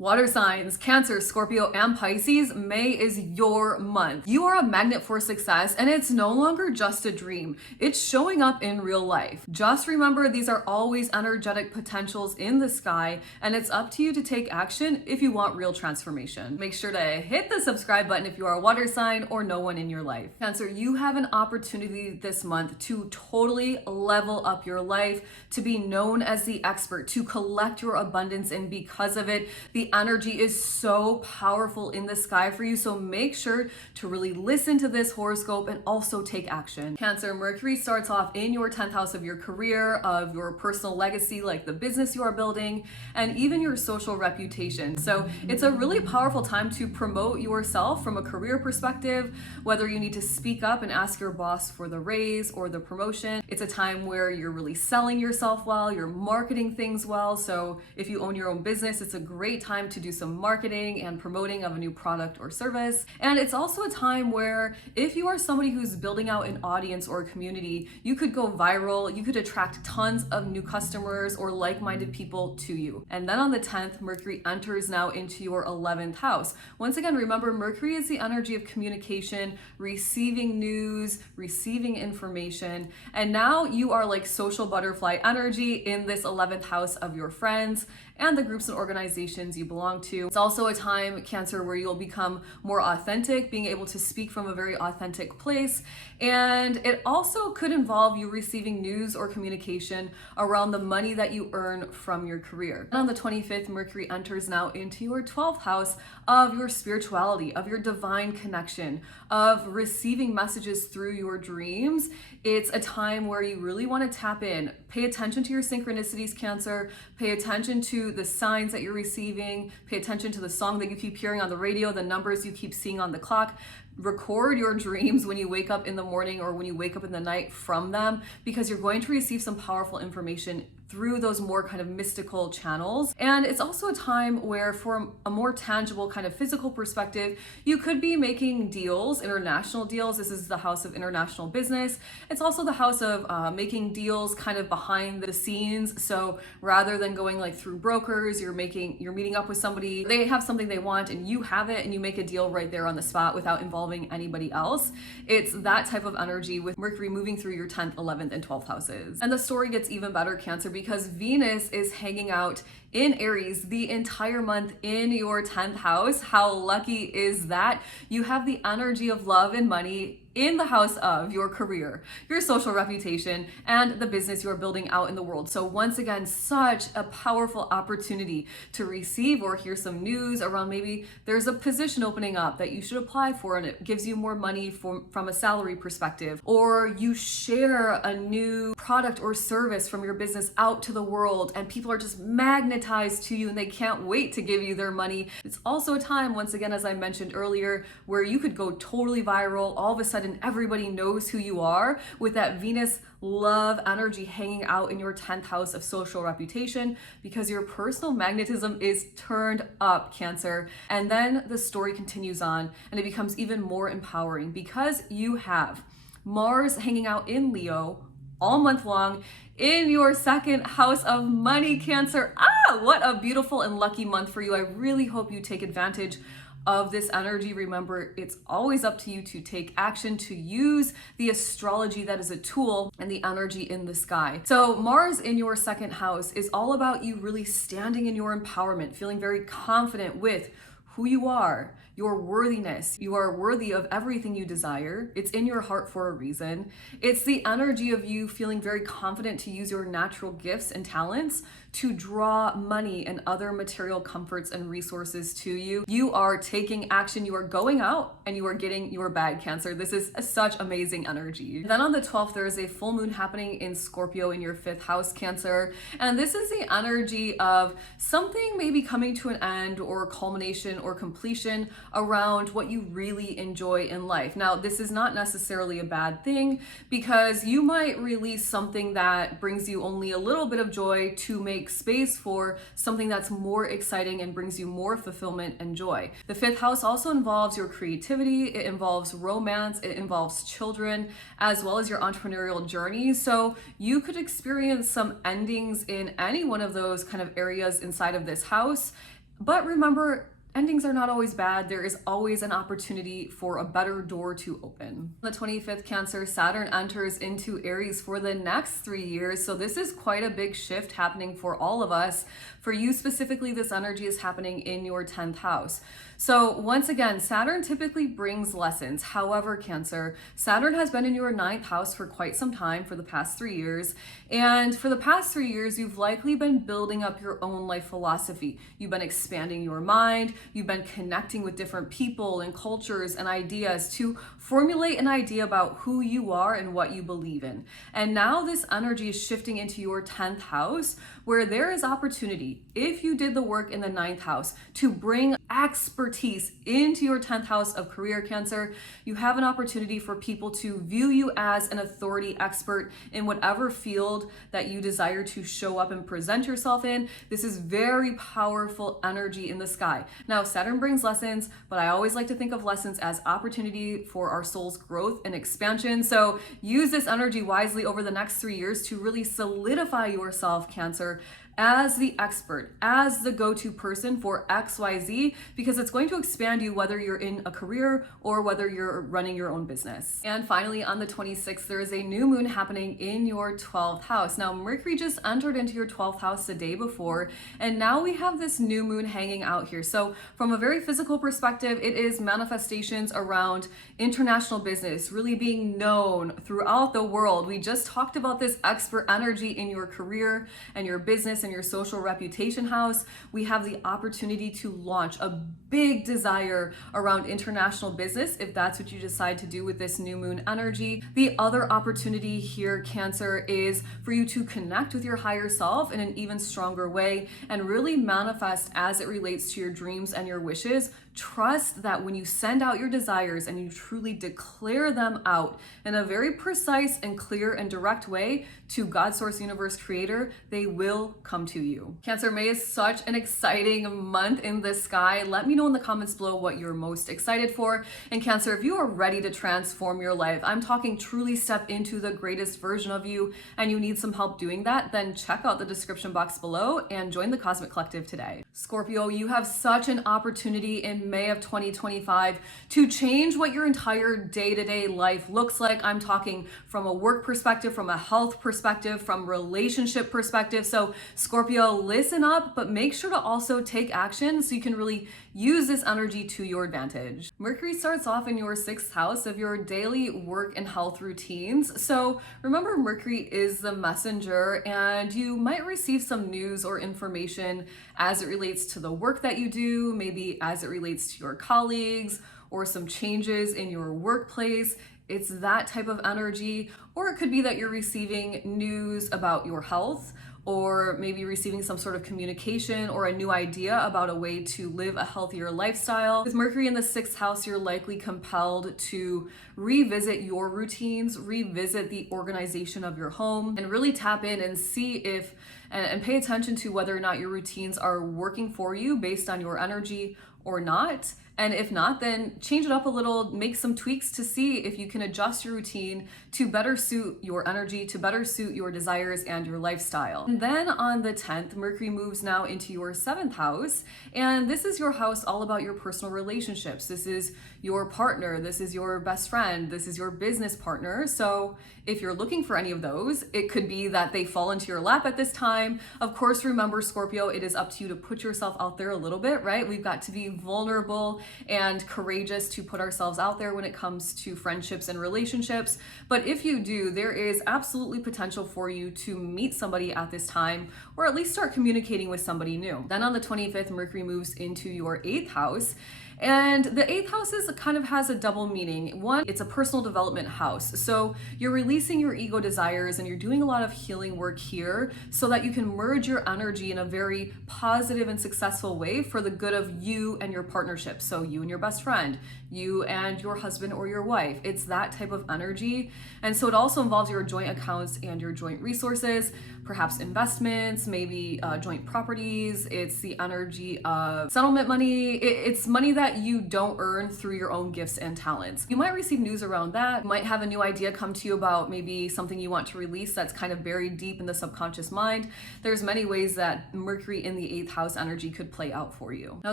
Water signs, Cancer, Scorpio, and Pisces, May is your month. You are a magnet for success, and it's no longer just a dream. It's showing up in real life. Just remember, these are always energetic potentials in the sky, and it's up to you to take action if you want real transformation. Make sure to hit the subscribe button if you are a water sign or no one in your life. Cancer, you have an opportunity this month to totally level up your life, to be known as the expert, to collect your abundance, and because of it, the energy is so powerful in the sky for you. So make sure to really listen to this horoscope and also take action. Cancer, Mercury starts off in your 10th house of your career, of your personal legacy, like the business you are building, and even your social reputation. So it's a really powerful time to promote yourself from a career perspective, whether you need to speak up and ask your boss for the raise or the promotion. It's a time where you're really selling yourself well, you're marketing things well. So if you own your own business, it's a great time to do some marketing and promoting of a new product or service. And it's also a time where if you are somebody who's building out an audience or a community, you could go viral, you could attract tons of new customers or like-minded people to you. And then on the 10th, Mercury enters now into your 11th house. Once again, remember, Mercury is the energy of communication, receiving news, receiving information. And now you are like social butterfly energy in this 11th house of your friends and the groups and organizations you belong to. It's also a time, Cancer, where you'll become more authentic, being able to speak from a very authentic place. And it also could involve you receiving news or communication around the money that you earn from your career. And on the 25th, Mercury enters now into your 12th house of your spirituality, of your divine connection, of receiving messages through your dreams. It's a time where you really want to tap in. Pay attention to your synchronicities, Cancer. Pay attention to the signs that you're receiving. Pay attention to the song that you keep hearing on the radio, the numbers you keep seeing on the clock. Record your dreams when you wake up in the morning or when you wake up in the night from them, because you're going to receive some powerful information through those more kind of mystical channels. And it's also a time where, for a more tangible kind of physical perspective, you could be making deals, international deals. This is the house of international business. It's also the house of making deals kind of behind the scenes. So rather than going like through brokers, you're meeting up with somebody, they have something they want and you have it, and you make a deal right there on the spot without involving anybody else. It's that type of energy with Mercury moving through your 10th, 11th, and 12th houses. And the story gets even better, Cancer, because Venus is hanging out in Aries the entire month in your 10th house. How lucky is that? You have the energy of love and money in the house of your career, your social reputation, and the business you are building out in the world. So once again, such a powerful opportunity to receive or hear some news around maybe there's a position opening up that you should apply for and it gives you more money from a salary perspective, or you share a new product or service from your business out to the world and people are just magnetized to you and they can't wait to give you their money. It's also a time, once again, as I mentioned earlier, where you could go totally viral. All of a sudden, everybody knows who you are with that Venus love energy hanging out in your 10th house of social reputation, because your personal magnetism is turned up, Cancer. And then the story continues on and it becomes even more empowering because you have Mars hanging out in Leo all month long in your 2nd house of money, Cancer. What a beautiful and lucky month for you. I really hope you take advantage of this energy. Remember, it's always up to you to take action, to use the astrology that is a tool and the energy in the sky. So Mars in your 2nd house is all about you really standing in your empowerment, feeling very confident with who you are, your worthiness. You are worthy of everything you desire. It's in your heart for a reason. It's the energy of you feeling very confident to use your natural gifts and talents to draw money and other material comforts and resources to you. You are taking action. You are going out and you are getting your bag, Cancer. This is such amazing energy. Then on the 12th, there is a full moon happening in Scorpio in your 5th house, Cancer. And this is the energy of something maybe coming to an end or culmination or completion around what you really enjoy in life. Now, this is not necessarily a bad thing, because you might release something that brings you only a little bit of joy to make space for something that's more exciting and brings you more fulfillment and joy. The 5th house also involves your creativity, it involves romance, it involves children, as well as your entrepreneurial journey. So you could experience some endings in any one of those kind of areas inside of this house. But remember, endings are not always bad. There is always an opportunity for a better door to open. The 25th Cancer, Saturn enters into Aries for the next 3 years. So this is quite a big shift happening for all of us. For you specifically, this energy is happening in your 10th house. So once again, Saturn typically brings lessons. However, Cancer, Saturn has been in your 9th house for quite some time, for the past 3 years. And for the past 3 years, you've likely been building up your own life philosophy. You've been expanding your mind. You've been connecting with different people and cultures and ideas to formulate an idea about who you are and what you believe in. And now this energy is shifting into your 10th house, where there is opportunity, if you did the work in the 9th house, to bring expertise into your 10th house of career, Cancer. You have an opportunity for people to view you as an authority expert in whatever field that you desire to show up and present yourself in. This is very powerful energy in the sky. Now, Saturn brings lessons, but I always like to think of lessons as opportunity for our soul's growth and expansion. So use this energy wisely over the next 3 years to really solidify yourself, Cancer, as the expert, as the go-to person for XYZ, because it's going to expand you whether you're in a career or whether you're running your own business. And finally, on the 26th, there is a new moon happening in your 12th house. Now, Mercury just entered into your 12th house the day before, and now we have this new moon hanging out here. So from a very physical perspective, it is manifestations around international business, really being known throughout the world. We just talked about this expert energy in your career and your business and your social reputation house. We have the opportunity to launch a big desire around international business if that's what you decide to do with this new moon energy. The other opportunity here, Cancer, is for you to connect with your higher self in an even stronger way and really manifest as it relates to your dreams and your wishes. Trust that when you send out your desires and you truly declare them out in a very precise and clear and direct way to God, Source, Universe, Creator, they will come to you. Cancer, May is such an exciting month in the sky. Let me know in the comments below what you're most excited for. And Cancer, if you are ready to transform your life, I'm talking truly step into the greatest version of you, and you need some help doing that, then check out the description box below and join the Cosmic Collective today. Scorpio, you have such an opportunity in May of 2025 to change what your entire day-to-day life looks like. I'm talking from a work perspective, from a health perspective, from relationship perspective. So Scorpio, listen up, but make sure to also take action so you can really use this energy to your advantage. Mercury starts off in your 6th house of your daily work and health routines. So remember, Mercury is the messenger, and you might receive some news or information as it relates to the work that you do, maybe as it relates to your colleagues or some changes in your workplace. It's that type of energy. Or it could be that you're receiving news about your health, or maybe receiving some sort of communication or a new idea about a way to live a healthier lifestyle. With Mercury in the 6th house, you're likely compelled to revisit your routines, revisit the organization of your home, and really tap in and see if and pay attention to whether or not your routines are working for you based on your energy or not. And if not, then change it up a little, make some tweaks to see if you can adjust your routine to better suit your energy, to better suit your desires and your lifestyle. And then on the 10th, Mercury moves now into your 7th house. And this is your house all about your personal relationships. This is your partner. This is your best friend. This is your business partner. So if you're looking for any of those, it could be that they fall into your lap at this time. Of course, remember, Scorpio, it is up to you to put yourself out there a little bit, right? We've got to be vulnerable and courageous to put ourselves out there when it comes to friendships and relationships. But if you do, there is absolutely potential for you to meet somebody at this time, or at least start communicating with somebody new. Then on the 25th, Mercury moves into your 8th house. And the 8th house kind of has a double meaning. One, it's a personal development house. So you're releasing your ego desires and you're doing a lot of healing work here so that you can merge your energy in a very positive and successful way for the good of you and your partnership. So you and your best friend, you and your husband or your wife. It's that type of energy. And so it also involves your joint accounts and your joint resources. perhaps investments, maybe joint properties. It's the energy of settlement money. It's money that you don't earn through your own gifts and talents. You might receive news around that. You might have a new idea come to you about maybe something you want to release that's kind of buried deep in the subconscious mind. There's many ways that Mercury in the 8th house energy could play out for you. Now,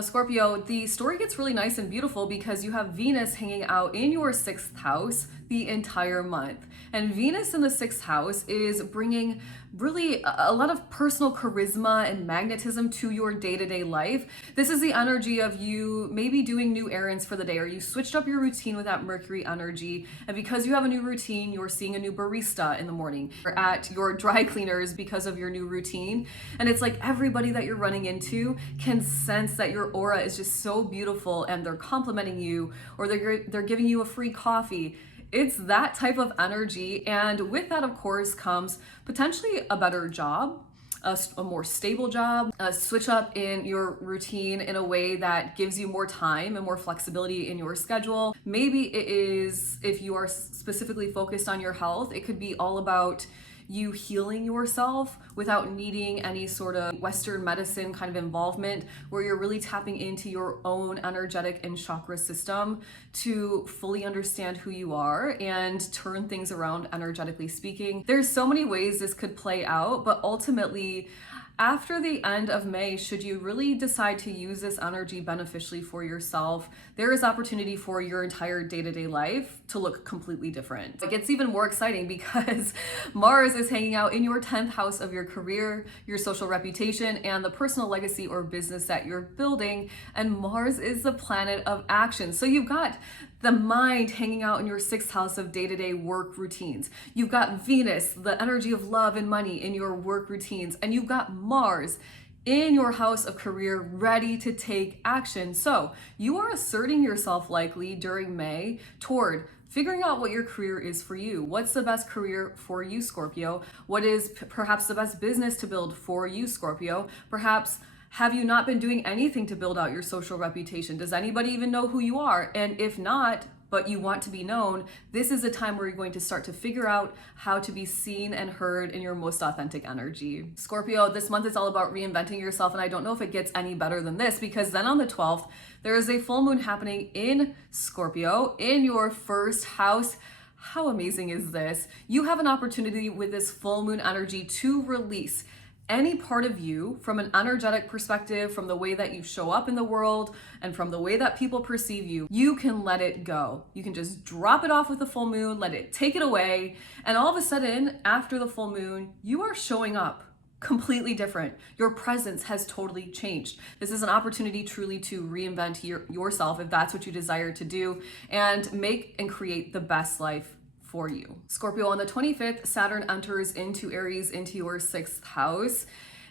Scorpio, the story gets really nice and beautiful because you have Venus hanging out in your 6th house the entire month. And Venus in the 6th house is bringing really a lot of personal charisma and magnetism to your day-to-day life. This is the energy of you maybe doing new errands for the day, or you switched up your routine with that Mercury energy. And because you have a new routine, you're seeing a new barista in the morning, or at your dry cleaners because of your new routine. And it's like everybody that you're running into can sense that your aura is just so beautiful and they're complimenting you, or they're giving you a free coffee. It's that type of energy, and with that, of course, comes potentially a better job, a more stable job, a switch up in your routine in a way that gives you more time and more flexibility in your schedule. Maybe it is, if you are specifically focused on your health, it could be all about you healing yourself without needing any sort of Western medicine kind of involvement, where you're really tapping into your own energetic and chakra system to fully understand who you are and turn things around energetically speaking. There's so many ways this could play out, but ultimately, after the end of May, should you really decide to use this energy beneficially for yourself, there is opportunity for your entire day-to-day life to look completely different. It gets even more exciting because Mars is hanging out in your 10th house of your career, your social reputation, and the personal legacy or business that you're building. And Mars is the planet of action. So you've got the mind hanging out in your 6th house of day-to-day work routines. You've got Venus, the energy of love and money, in your work routines. And you've got Mars in your house of career, ready to take action. So you are asserting yourself likely during May toward figuring out what your career is for you. What's the best career for you, Scorpio? What is perhaps the best business to build for you, Scorpio? Perhaps have you not been doing anything to build out your social reputation? Does anybody even know who you are? And if not, but you want to be known, this is a time where you're going to start to figure out how to be seen and heard in your most authentic energy. Scorpio, this month is all about reinventing yourself, and I don't know if it gets any better than this, because then on the 12th, there is a full moon happening in Scorpio in your 1st house. How amazing is this? You have an opportunity with this full moon energy to release any part of you from an energetic perspective, from the way that you show up in the world and from the way that people perceive you. You can let it go. You can just drop it off with the full moon, let it take it away. And all of a sudden, after the full moon, you are showing up completely different. Your presence has totally changed. This is an opportunity truly to reinvent yourself if that's what you desire to do, and make and create the best life for you. Scorpio, on the 25th, Saturn enters into Aries, into your 6th house.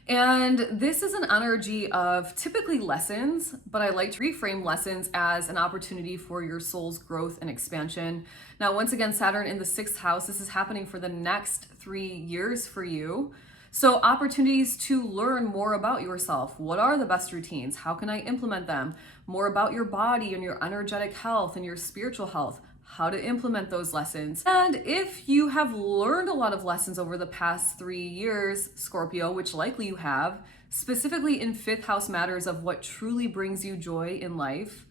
And this is an energy of typically lessons, but I like to reframe lessons as an opportunity for your soul's growth and expansion. Now, once again, Saturn in the 6th house, this is happening for the next 3 years for you. So opportunities to learn more about yourself. What are the best routines? How can I implement them? More about your body and your energetic health and your spiritual health. How to implement those lessons. And if you have learned a lot of lessons over the past 3 years, Scorpio, which likely you have, specifically in 5th house matters of what truly brings you joy in life,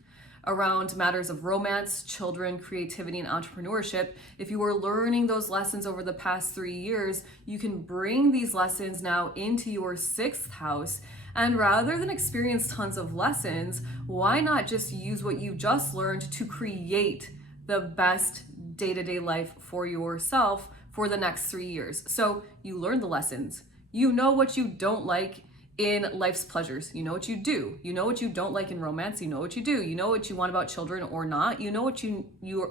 around matters of romance, children, creativity, and entrepreneurship, if you are learning those lessons over the past 3 years, you can bring these lessons now into your 6th house. And rather than experience tons of lessons, why not just use what you just learned to create the best day-to-day life for yourself for the next 3 years? So you learn the lessons. You know what you don't like in life's pleasures. You know what you do. You know what you don't like in romance. You know what you do. You know what you want about children or not. You know what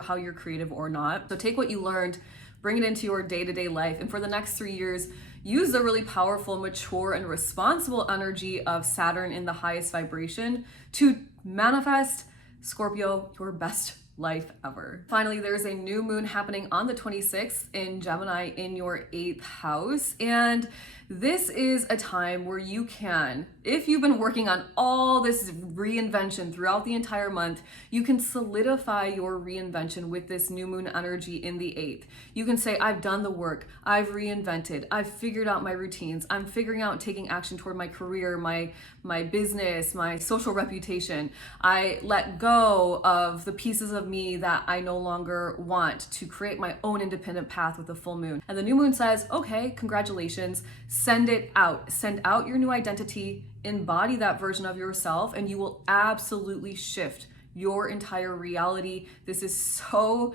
how you're creative or not. So take what you learned, bring it into your day-to-day life, and for the next 3 years, use the really powerful, mature, and responsible energy of Saturn in the highest vibration to manifest, Scorpio, your best life ever. Finally, there's a new moon happening on the 26th in Gemini in your 8th house. And This is a time where you can, if you've been working on all this reinvention throughout the entire month, you can solidify your reinvention with this new moon energy in the 8th. You can say, I've done the work, I've reinvented, I've figured out my routines, I'm figuring out taking action toward my career, my business, my social reputation. I let go of the pieces of me that I no longer want to create my own independent path with the full moon. And the new moon says, okay, congratulations, send it out. Send out your new identity, embody that version of yourself, and you will absolutely shift your entire reality. This is so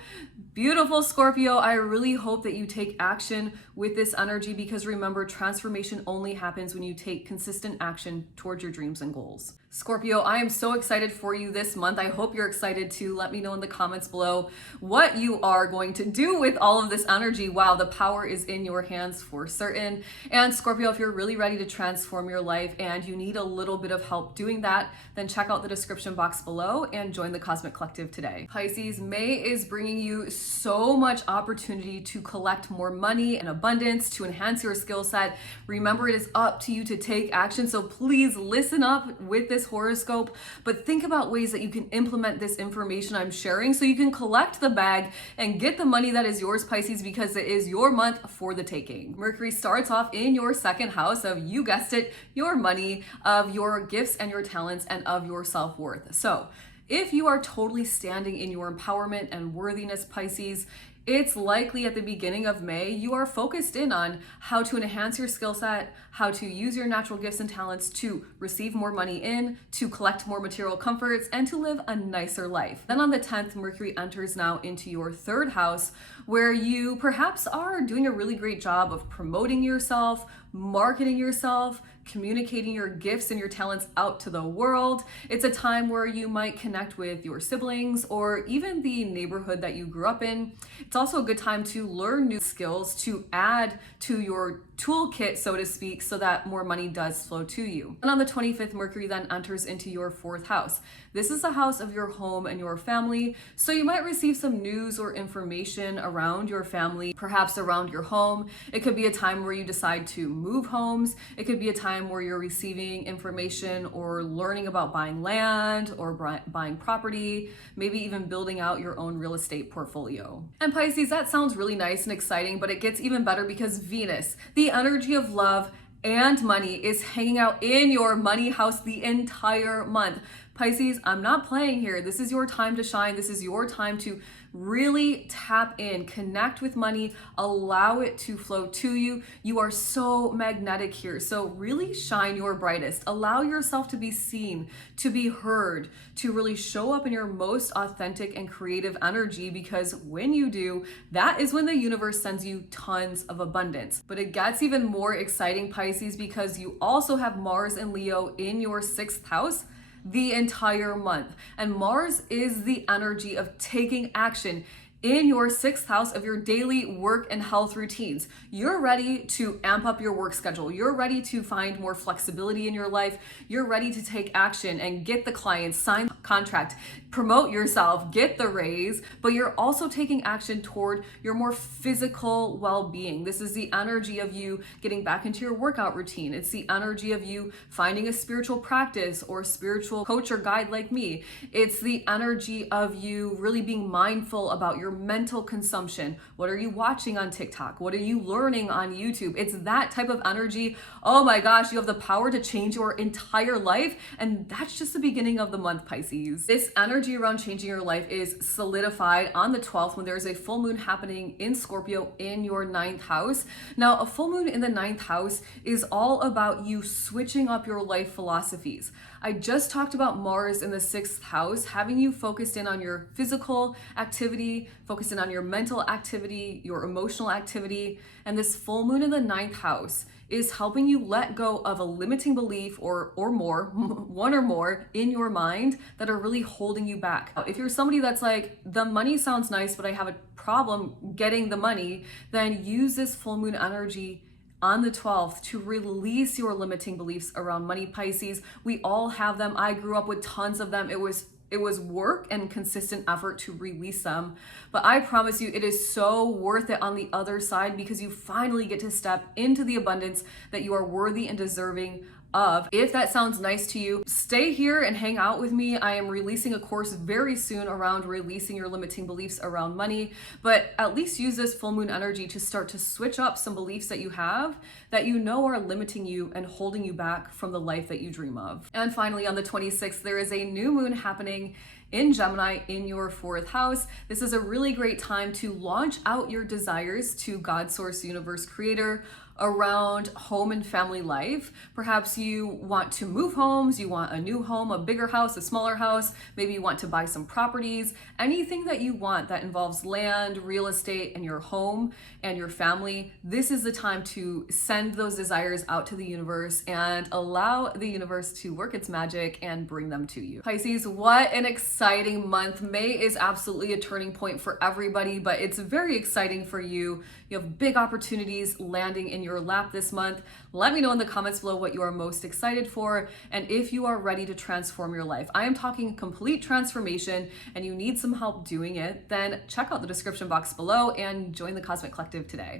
beautiful, Scorpio. I really hope that you take action with this energy, because remember, transformation only happens when you take consistent action towards your dreams and goals. Scorpio, I am so excited for you this month. I hope you're excited too. Let me know in the comments below what you are going to do with all of this energy. Wow, the power is in your hands for certain. And Scorpio, if you're really ready to transform your life and you need a little bit of help doing that, then check out the description box below and join the Cosmic Collective today. Pisces, May is bringing you so much opportunity to collect more money and abundance, to enhance your skill set. Remember, it is up to you to take action. So please listen up with this horoscope, but think about ways that you can implement this information I'm sharing so you can collect the bag and get the money that is yours, Pisces, because it is your month for the taking. Mercury starts off in your second house of, you guessed it, your money, of your gifts and your talents, and of your self-worth. So if you are totally standing in your empowerment and worthiness, Pisces, it's likely at the beginning of May, you are focused in on how to enhance your skill set, how to use your natural gifts and talents to receive more money in, to collect more material comforts, and to live a nicer life. Then on the 10th, Mercury enters now into your third house, where you perhaps are doing a really great job of promoting yourself, marketing yourself, communicating your gifts and your talents out to the world. It's a time where you might connect with your siblings or even the neighborhood that you grew up in. It's also a good time to learn new skills to add to your toolkit, so to speak, so that more money does flow to you. And on the 25th, Mercury then enters into your fourth house. This is the house of your home and your family, so you might receive some news or information around your family, perhaps around your home. It could be a time where you decide to move homes. It could be a time where you're receiving information or learning about buying land or buying property, maybe even building out your own real estate portfolio. And Pisces, that sounds really nice and exciting, but it gets even better because Venus, the energy of love and money, is hanging out in your money house the entire month. Pisces, I'm not playing here. This is your time to shine. This is your time to really tap in, connect with money, allow it to flow to you. You are so magnetic here. So really shine your brightest. Allow yourself to be seen, to be heard, to really show up in your most authentic and creative energy, because when you do, that is when the universe sends you tons of abundance. But it gets even more exciting, Pisces, because you also have Mars and Leo in your 6th house the entire month. And Mars is the energy of taking action in your 6th house of your daily work and health routines. You're ready to amp up your work schedule. You're ready to find more flexibility in your life. You're ready to take action and get the clients, sign the contract, promote yourself, get the raise, but you're also taking action toward your more physical well-being. This is the energy of you getting back into your workout routine. It's the energy of you finding a spiritual practice or spiritual coach or guide like me. It's the energy of you really being mindful about your mental consumption. What are you watching on TikTok? What are you learning on YouTube? It's that type of energy. Oh my gosh, you have the power to change your entire life. And that's just the beginning of the month, Pisces. This energy around changing your life is solidified on the 12th when there's a full moon happening in Scorpio in your 9th house. Now, a full moon in the 9th house is all about you switching up your life philosophies. I just talked about Mars in the 6th house, having you focused in on your physical activity, focused in on your mental activity, your emotional activity. And this full moon in the 9th house is helping you let go of a limiting belief or more, one or more in your mind that are really holding you back. If you're somebody that's like, the money sounds nice, but I have a problem getting the money, then use this full moon energy on the 12th to release your limiting beliefs around money, Pisces. We all have them. I grew up with tons of them. It was it was work and consistent effort to release them. But I promise you, it is so worth it on the other side because you finally get to step into the abundance that you are worthy and deserving of. If that sounds nice to you, stay here and hang out with me. I am releasing a course very soon around releasing your limiting beliefs around money, but at least use this full moon energy to start to switch up some beliefs that you have that you know are limiting you and holding you back from the life that you dream of. And finally, on the 26th, there is a new moon happening in Gemini in your 4th house. This is a really great time to launch out your desires to God, Source, Universe, Creator around home and family life. Perhaps you want to move homes, you want a new home, a bigger house, a smaller house, maybe you want to buy some properties, anything that you want that involves land, real estate, and your home and your family. This is the time to send those desires out to the universe and allow the universe to work its magic and bring them to you. Pisces, what an exciting month. May is absolutely a turning point for everybody, but it's very exciting for you. You have big opportunities landing in your lap this month. Let me know in the comments below what you are most excited for and if you are ready to transform your life. I am talking complete transformation and you need some help doing it, then check out the description box below and join the Cosmic Collective today.